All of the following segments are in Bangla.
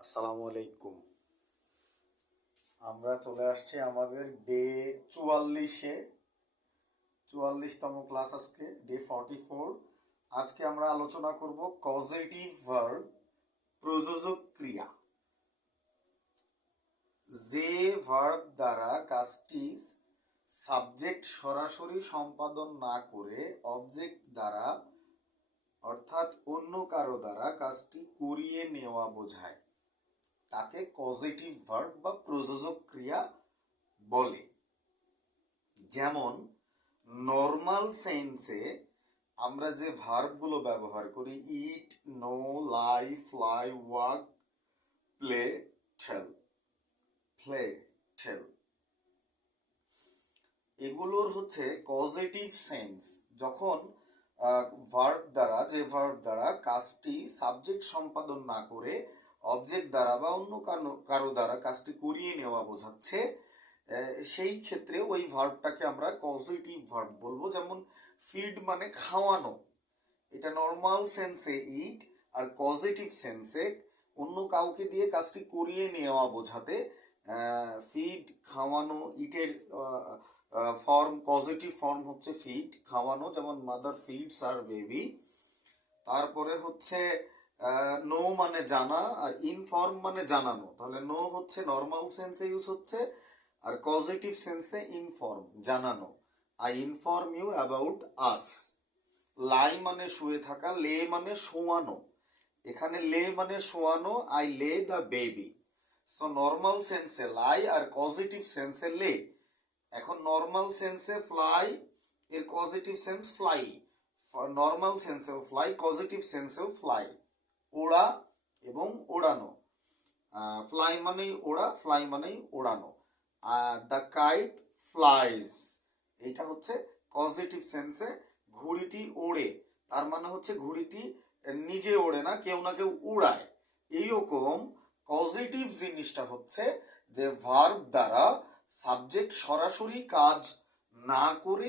আসসালামু আলাইকুম। আমরা চলে আসছি আমাদের ডে 44-এ, 44তম ক্লাস, আজকে ডে 44। আজকে আমরা আলোচনা করব কজেটিভ ভার্ব, প্রযোজক ক্রিয়া। যে ভার্ব দ্বারা কাজটি সাবজেক্ট সরাসরি সম্পাদন না করে অবজেক্ট দ্বারা অর্থাৎ অন্য কারো দ্বারা কাজটি করিয়ে নেওয়া বোঝায়, তাকে কজেটিভ ভার্ব বা প্রযোজক ক্রিয়া বলে। যেমন নর্মাল সেন্সে আমরা যে ভার্বগুলো ব্যবহার করি, ইট, নো, লাই, ফ্লাই, ওয়াক, প্লে, টেল, এগুলোর হচ্ছে পজিটিভ সেন্স। যখন যে ভার্ব দ্বারা কাজটি সাবজেক্ট সম্পাদন না করে অবজেক্ট দ্বারা বা অন্য কারো দ্বারা কাজটি করিয়ে নেওয়া বোঝাচ্ছে, সেই ক্ষেত্রে ওই ভার্বটাকে আমরা পজিটিভ ভার্ব বলবো। যেমন ফিড মানে খাওয়ানো, এটা নর্মাল সেন্সে ইট, আর পজিটিভ সেন্সে অন্য কাউকে দিয়ে কাজটি করিয়ে নেওয়া বোঝাতে ফিড, খাওয়ানো। ইটের ফর্ম, পজিটিভ ফর্ম হচ্ছে ফিড, খাওয়ানো, যেমন মাদার ফিডস আর বেবি। তারপরে হচ্ছে নো মানে জানা, আর ইনফর্ম মানে জানানো। তাহলে নো হচ্ছে নর্মাল সেন্সে ইউজ হচ্ছে, আর পজিটিভ সেন্সে ইনফর্ম, জানানো। I inform you about us. Lie মানে শুয়ে থাকা, লে মানে শোয়ানো। এখানে লে মানে শোয়ানো, I lay the baby. So normal সেন্সে লাই আর পজিটিভ সেন্সে লে। এখন নর্মাল সেন্সে ফ্লাই, এর পজিটিভ সেন্স ফ্লাই, নর্মাল সেন্সেও ফ্লাই, পজিটিভ সেন্সেও ফ্লাই, ওড়া এবং ওড়ানো। ফ্লাই মানেই ওড়া, ফ্লাই মানেই ওড়ানো। দ্য কাইট ফ্লাইজ, এইটা হচ্ছে পজিটিভ সেন্সে ঘুড়িটি ওড়ে, তার মানে হচ্ছে ঘুড়িটি নিজে ওড়ে না, কেউ না কেউ উড়ায়। এইরকম পজিটিভ জিনিসটা হচ্ছে যে ভার্ব দ্বারা সাবজেক্ট সরাসরি কাজ না করে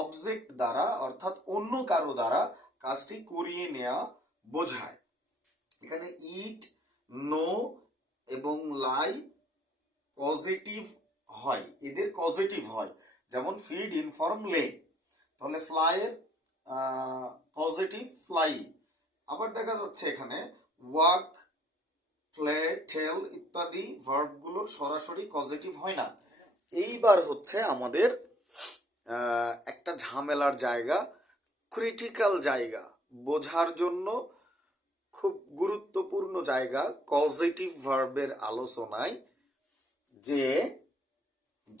অবজেক্ট দ্বারা অর্থাৎ অন্য কারো দ্বারা কাজটি করিয়ে নেওয়া বোঝায়। এখানে ইট, নো এবং লাই পজিটিভ হয়, এদের পজিটিভ হয়। যেমন ফিড, ইনফর্ম, লে। তাহলে ফ্লাইয়ের পজিটিভ ফ্লাই। আবার দেখা যাচ্ছে এখানে ওয়াক, প্লে, টেল ইত্যাদি ভার্বগুলোর সরাসরি পজিটিভ হয় না। এইবার হচ্ছে আমাদের একটা ঝামেলার জায়গা, ক্রিটিক্যাল জায়গা, বোঝার জন্য খুব গুরুত্বপূর্ণ জায়গা পজিটিভ ভার্বের আলোচনায়, যে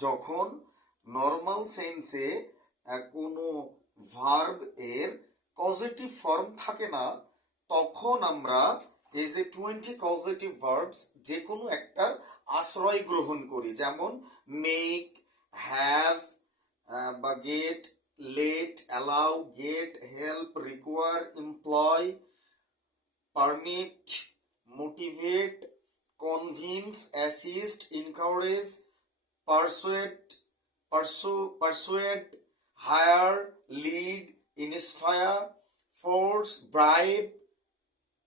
যখন নর্মাল সেন্সে কোনো ভার্ব এর পজিটিভ ফর্ম থাকে না, তখন আমরা এই যে 20 পজিটিভ ভার্বস যে কোনো একটার আশ্রয় গ্রহণ করি। যেমন মেক, হ্যাভ বা get, let, allow, get, help, require, employ, permit, motivate, convince, assist, encourage, persuade, hire, lead, inspire, force, bribe,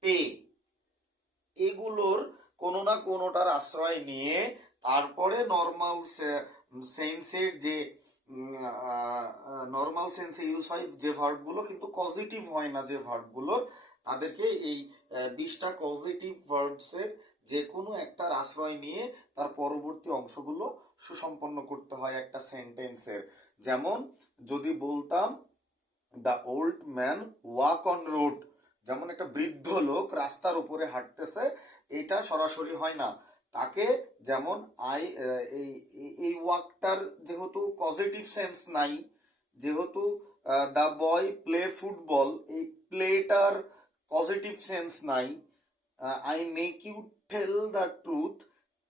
pay। এগুলোর কোনো না কোনোটার আশ্রয় নিয়ে তারপরে নর্মাল সেন্সের যে নর্মাল সেন্সে ইউজ হয় যে ভার্বগুলো কিন্তু পজিটিভ হয় না, যে ভার্বগুলোর, তাদেরকে এই 20টা পজিটিভ ভার্বসের যে কোনো একটার আশ্রয় নিয়ে তার পরবর্তী অংশগুলো সুসম্পন্ন করতে হয় একটা সেন্টেন্সের। যেমন যদি বলতাম the old man walk on road, যেমন একটা বৃদ্ধ লোক রাস্তার উপরে হাঁটতেছে, এটা সরাসরি হয় না। তাকে যেমন এই ওয়াকটার যেহেতু পজিটিভ সেন্স নাই, যেহেতু দ্য বয় প্লে ফুটবল, এই প্লেটার পজিটিভ সেন্স নাই। I make you tell the truth,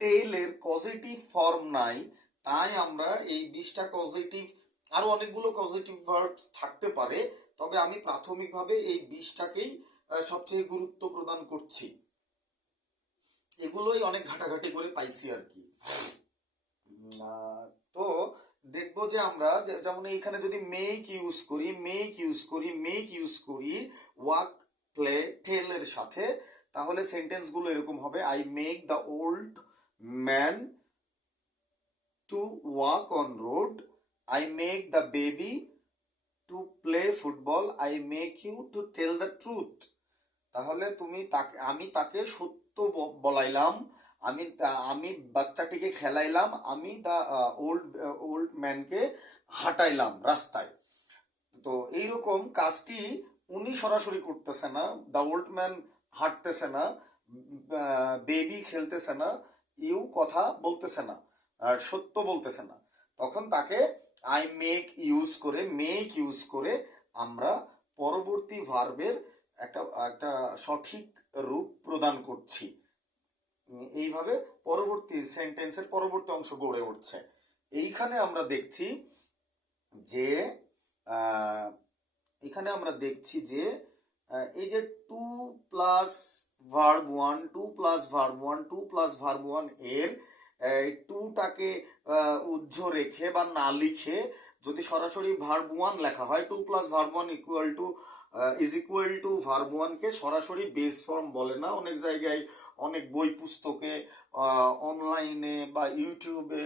টেলের পজিটিভ ফর্ম নাই। তাই আমরা এই 20টা পজিটিভ, আরো অনেকগুলো পজিটিভ ভার্বস থাকতে পারে, তবে আমি প্রাথমিকভাবে এই 20টাকেই সবচেয়ে গুরুত্ব প্রদান করছি। এগুলোই অনেক ঘাটাঘাটি করে পাইছি আর কি। তো দেখবো যে আমরা যেমন এইখানে যদি মেক ইউজ করি ওয়াক, প্লে, টেল এর সাথে, তাহলে সেন্টেন্সগুলো এরকম হবে, I make the old man to walk on road, I make the baby to play football, I make you to tell the truth. তাহলে আমি তাকে সত্য বলাইলাম, আমি বাচ্চাটিকে খেলাইলাম, আমি দ্য ওল্ড ওল্ড ম্যানকে হাঁটাইলাম রাস্তায়। তো এইরকম কাজটি উনি সরাসরি করতেছে না, দ্য ওল্ড ম্যান হাঁটতেছে না, বেবি খেলতেছে না, কথা বলতেছে না, আর সত্য বলতেছে না, তখন তাকে আই মেক ইউজ করে আমরা পরবর্তী ভার্বের একটা একটা সঠিক রূপ প্রদান করছি। এইভাবে পরবর্তী সেন্টেন্সের পরবর্তী অংশ গড়ে উঠছে। এইখানে আমরা দেখছি যে এই যে to plus verb one, to plus verb one, to plus verb one এর টুটাকে উজ্জ্ব রেখে বা না লিখে যদি সরাসরি ভার্ব ওয়ান লেখা হয়, to plus verb one is equal to verb ওয়ানকে সরাসরি বেস ফর্ম বলে না। অনেক জায়গায়, অনেক বই পুস্তকে, অনলাইনে বা ইউটিউবে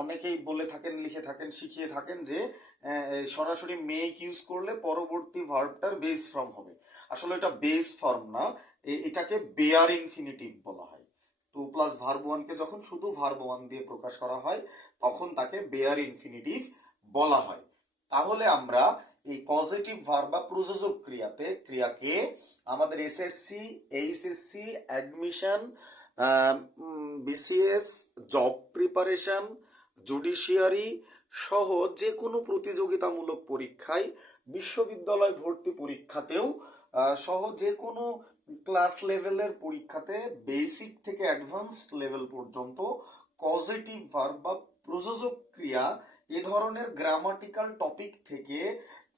অনেকেই বলে থাকেন, লিখে থাকেন, শিখিয়ে থাকেন যে সরাসরি মেক ইউজ করলে পরবর্তী ভার্বটার বেস ফর্ম হবে। আসলে এটা বেস ফর্ম না, এটাকে বেয়ার ইনফিনিটিভ বলা হয়। টু প্লাস ভার্ব ওয়ানকে যখন শুধু ভার্ব ওয়ান দিয়ে প্রকাশ করা হয় তখন তাকে বেয়ার ইনফিনিটিভ বলা হয়। তাহলে আমরা এই পজিটিভ ভার্ব বা প্রযোজক ক্রিয়াকে আমাদের SSC, HSC, admission, BCS, job preparation, judiciary সহ যে কোনো প্রতিযোগিতামূলক পরীক্ষায়, বিশ্ববিদ্যালয় ভর্তি পরীক্ষাতেও সহ যে কোনো ক্লাস লেভেলের পরীক্ষাতে বেসিক থেকে অ্যাডভান্স লেভেল পর্যন্ত পজিটিভ ভার্ব বা প্রযোজক ক্রিয়া এ ধরনের গ্রামাটিক্যাল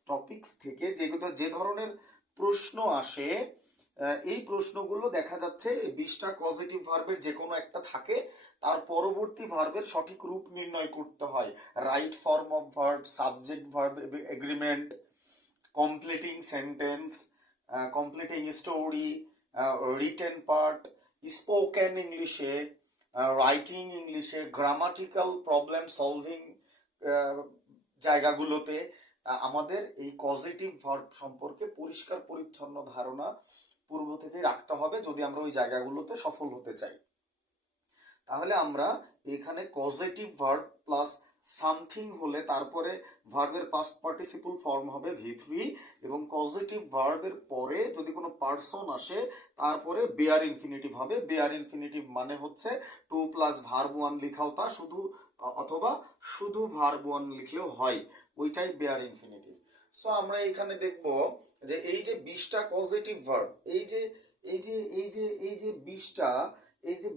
টপিকস থেকে যে ধরনের প্রশ্ন আসে, এই প্রশ্নগুলো দেখা যাচ্ছে 20টা পজিটিভ ভার্বের যে কোনো একটা থাকে, তার পরবর্তী ভার্বের সঠিক রূপ নির্ণয় করতে হয়। Right form of verb, subject verb agreement, completing sentence, completing story, written part, spoken ইংলিশে, রাইটিং ইংলিশে, গ্রামাটিক্যাল প্রবলেম সলভিং জায়গাগুলোতে আমাদের এই পজিটিভ ভার্ব সম্পর্কে পরিষ্কার পরিচ্ছন্ন ধারণা পূর্ব থেকে রাখতে হবে যদি আমরা ওই জায়গাগুলোতে সফল হতে চাই। তাহলে আমরা এখানে পজিটিভ ভার্ব প্লাস সামথিং হলে তারপরে ভার্বের পাস্ট পার্টিসিপল ফর্ম হবে V3, এবং পজিটিভ ভার্বের পরে যদি কোনো পার্সন আসে তারপরে বেয়ার ইনফিনিটিভ হবে। বেয়ার ইনফিনিটিভ মানে হচ্ছে টু প্লাস ভার্ব ওয়ান লিখাও তা শুধু, অথবা শুধু ভার্ব ওয়ান লিখলেও হয়, ওইটাই বেয়ার ইনফিনিটিভ। সো আমরা এখানে দেখব যে এই যে 20টা পজিটিভ ভার্ব, এই যে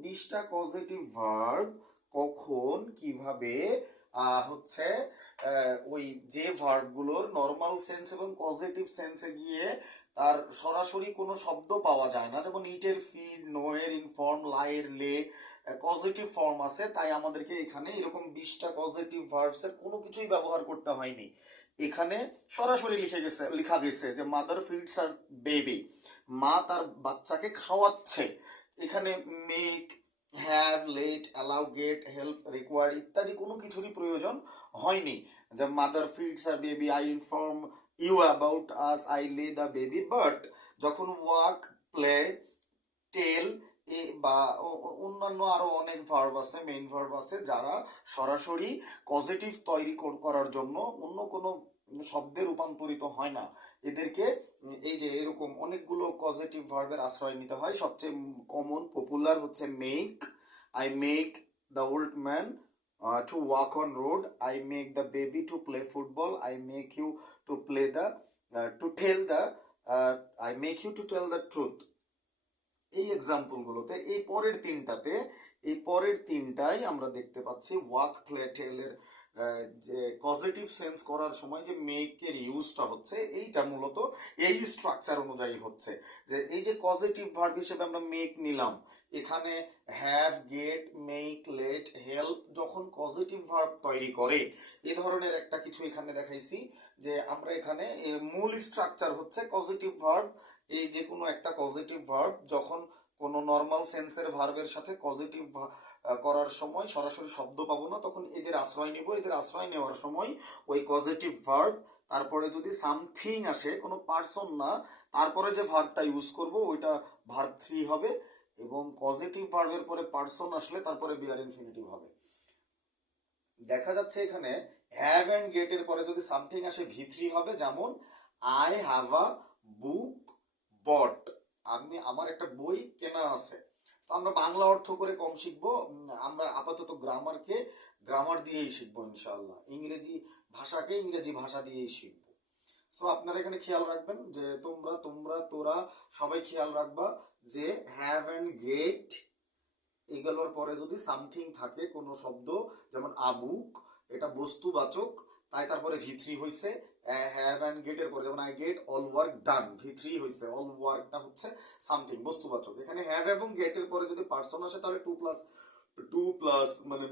20টা পজিটিভ ভার্ব কখন কিভাবে হচ্ছে ওই যে ভার্বগুলোর নর্মাল সেন্স এবং পজিটিভ সেন্সে গিয়ে তার সরাসরি কোনো শব্দ পাওয়া যায় না, যেমন ইটের ফিড, নো এর ইনফর্ম, লাইয়ের লে পজিটিভ ফর্ম আছে, তাই আমাদেরকে এখানে এরকম 20টা পজিটিভ ভার্বসের কোনো কিছুই ব্যবহার করতে হয়নি। এখানে সরাসরি লেখা গেছে যে মাদার ফিডস আর বেবি, মা তার বাচ্চাকে খাওয়াচ্ছে। এখানে make, have, let, allow, get, help, require ইত্যাদি কোনো কিছুরই প্রয়োজন হয়নি। যে mother feeds her baby, I inform you about us, I lay the baby. But যখন ওয়াক, প্লে, টেল বা অন্যান্য আরো অনেক ভার্ব আছে, মেইন ভার্ব আছে, যারা সরাসরি পজিটিভ তৈরি করার জন্য অন্য কোনো শব্দে রূপান্তরিত হয় না, এদেরকে এই যে এরকম অনেকগুলো পজিটিভ ভার্বের আশ্রয় নিতে হয়। সবচেয়ে কমন পপুলার হচ্ছে make, I make the old man to walk on road, I make the baby to play football, I make you to play the to tell the I make you to tell the truth. এই এক্সাম্পলগুলোতে এই পরের তিনটাই আমরা দেখতে পাচ্ছি ওয়াক, প্লে, টেলের যে পজিটিভ সেন্স করার সময় যে মেকের ইউজটা হচ্ছে, এইটা মূলত এই স্ট্রাকচার অনুযায়ী হচ্ছে। যে এই যে পজিটিভ ভার্ব হিসেবে আমরা মেক নিলাম, এখানে have, get, make, let, help যখন পজিটিভ ভার্ব তৈরি করে, এই ধরনের একটা কিছু এখানে দেখাইছি যে আমরা এখানে মূল স্ট্রাকচার হচ্ছে পজিটিভ ভার্ব এই যে কোনো একটা পজিটিভ ভার্ব যখন কোনো নর্মাল সেন্সের ভার্বের সাথে পজিটিভ করার সময় সরাসরি শব্দ পাবো না, তখন এদের আশ্রয় নেব। এদের আশ্রয় নেওয়ার সময় ওই পজিটিভ ভার্ব, তারপরে যদি সামথিং আসে, কোনো পার্সন না, তারপরে যে ভার্বটা ইউজ করব ওইটা ভার্ব 3 হবে, এবং পজিটিভ ভার্বের পরে পার্সন আসলে তারপরে বিয়ার ইনফিনিটিভ হবে। দেখা যাচ্ছে এখানে হ্যাভ অ্যান্ড গেট এর পরে যদি সামথিং আসে V3 হবে, যেমন আই হ্যাভ আ বুক বট, আমার একটা বই কেনা আছে। তো আমরা বাংলা অর্থ করে কম শিখবো, আমরা আপাতত গ্রামার দিয়েই শিখবো ইনশাআল্লাহ, ইংরেজি ভাষাকে ইংরেজি ভাষা দিয়েই শিখবো। সো আপনারা এখানে খেয়াল রাখবেন যে তোরা সবাই খেয়াল রাখবা যে হ্যাভ অ্যান্ড গেট এগুলোর পরে যদি সামথিং থাকে কোনো শব্দ, যেমন আবুক, এটা বস্তুবাচক, তাই তারপরে V3 হয়েছে। হ্যাভ অ্যান্ড গেট এর পরে যেমন I get all work done, V3 হয়েছে, অল ওয়ার্কটা হচ্ছে সামথিং বস্তুবাচক। এখানে হ্যাভ এবং গেট এর পরে যদি পার্সন আসে তাহলে টু প্লাস মানে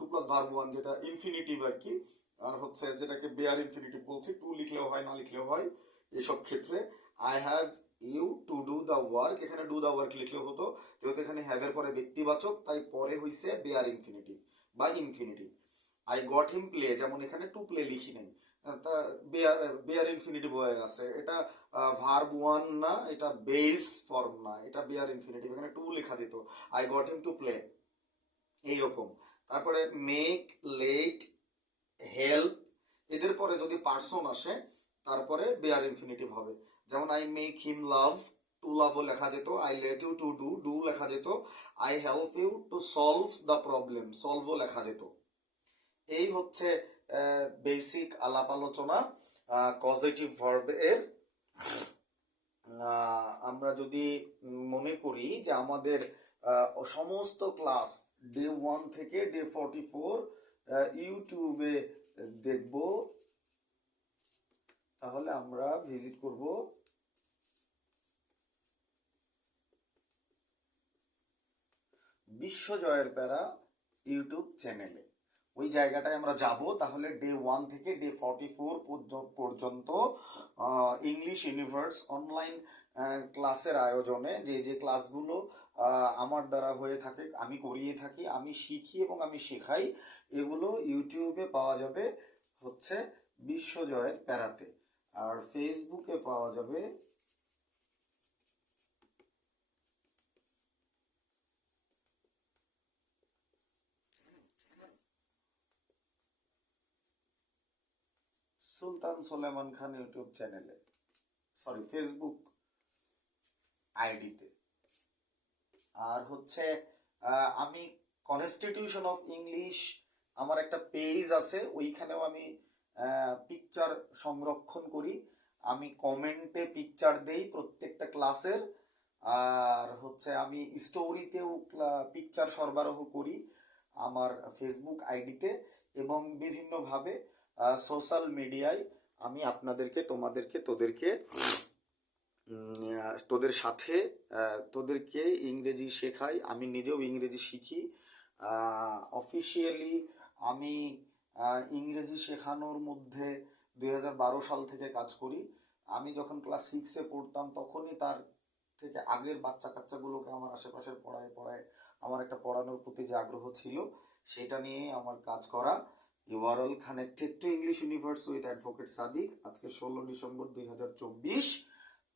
টু প্লাস ভার্ব 1, যেটা ইনফিনিটিভ আর কি, আর হচ্ছে যেটাকে বেয়ার ইনফিনিটিভ বলছি, টু লিখলেও হয় না লিখলেও হয় এসব ক্ষেত্রে। I have you to do the work, এখানে ডু দ্য ওয়ার্ক লিখলেও হতো, যেহেতু এখানে হ্যাভ এর পরে ব্যক্তিবাচক তাই পরে হইছে বেয়ার ইনফিনিটিভ বা infinitive. I got him play, যেমন এখানে টু প্লে লিখি নাই, তা বেয়ার ইনফিনিটিভ হয়ে গেছে, এটা ভার্ব 1 না, এটা বেস ফর্ম না, এটা বেয়ার ইনফিনিটিভ, এখানে টু লেখা যেত, I got him to play এইরকম। তারপরে মেক, লেট, হেল্প, এদের পরে যদি পার্সন আসে তারপরে বেয়ার ইনফিনিটিভ হবে, যেমন I make him love, to লাভও লেখা যেত, I let you to do, do লেখা যেত, I help you to solve the problem, সলভও লেখা যেত। এই হচ্ছে বেসিক আলাপ আলোচনা কজেটিভ ভার্ব এর। আমরা যদি মনে করি যে আমাদের সমস্ত ক্লাস ডে 1 থেকে ডে 44 ইউটিউবে দেখব, তাহলে আমরা ভিজিট করব বিশ্বজয়ের প্যারা ইউটিউব চ্যানেলে। ওই জায়গাটায় আমরা যাব, তাহলে ডে 1 থেকে ডে 44 পর্যন্ত ইংলিশ ইউনিভার্স অনলাইন ক্লাসের আয়োজনে যে যে ক্লাসগুলো আমার দ্বারা হয়ে থাকে, আমি করিয়ে থাকি, আমি শিখি এবং আমি শেখাই, এগুলো ইউটিউবে পাওয়া যাবে হচ্ছে বিশ্বজয়ের প্যারাতে, আর ফেসবুকে পাওয়া যাবে সুলতান সুলেমান খান ইউটিউব চ্যানেলে, সরি ফেসবুক আইডিতে। আর হচ্ছে আমি কনস্টিটিউশন অফ ইংলিশ, আমার একটা পেজ আছে, ওইখানেও আমি পিকচার সংরক্ষণ করি, আমি কমেন্টে পিকচার দেই প্রত্যেকটা ক্লাসের, আর হচ্ছে আমি স্টোরিতেও পিকচার সরবরাহ করি আমার ফেসবুক আইডিতে, এবং বিভিন্নভাবে সোশ্যাল মিডিয়ায় আমি আপনাদেরকে তোদেরকে তোদের সাথে তোদেরকে ইংরেজি শেখাই, আমি নিজেও ইংরেজি শিখি। অফিসিয়ালি আমি ইংরেজি শেখানোর মধ্যে 2012 সাল থেকে কাজ করি। আমি যখন ক্লাস 6-এ পড়তাম তখনই তার থেকে আগের বাচ্চা কাচ্চাগুলোকে আমার আশেপাশের পড়ায় আমার একটা পড়ানোর প্রতি যে আগ্রহ ছিল, সেটা নিয়েই আমার কাজ করা। You are all connected to English universe with advocate Sadiq. আজকে 16 ডিসেম্বর 2024,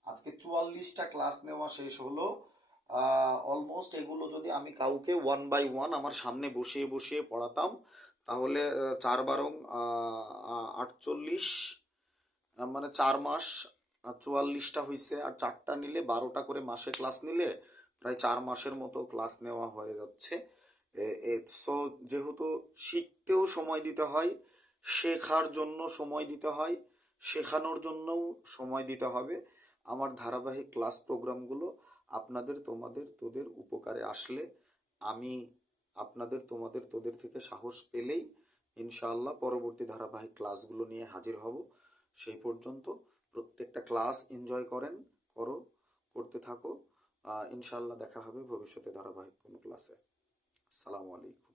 আজকে 44টা ক্লাস নেওয়া শেষ হলো। অলমোস্ট এগুলো যদি আমি কাউকে 1 বাই 1 আমার সামনে বসিয়ে বসিয়ে পড়াতাম, তাহলে 4 48, মানে 4 মাস 44টা হয়েছে, আর 4টা নিলে 12টা করে মাসে ক্লাস নিলে প্রায় 4 মাসের মতো ক্লাস নেওয়া হয়ে যাচ্ছে। সো যেহেতু শিখতেও সময় দিতে হয়, শেখার জন্য সময় দিতে হয়, শেখানোর জন্যও সময় দিতে হবে, আমার ধারাবাহিক ক্লাস প্রোগ্রামগুলো তোদের উপকারে আসলে আমি তোদের থেকে সাহস পেলেই ইনশাআল্লাহ পরবর্তী ধারাবাহিক ক্লাসগুলো নিয়ে হাজির হব। সেই পর্যন্ত প্রত্যেকটা ক্লাস এনজয় করতে থাকো। ইনশাআল্লাহ দেখা হবে ভবিষ্যতে ধারাবাহিক কোনো ক্লাসে। আসসালামু আলাইকুম।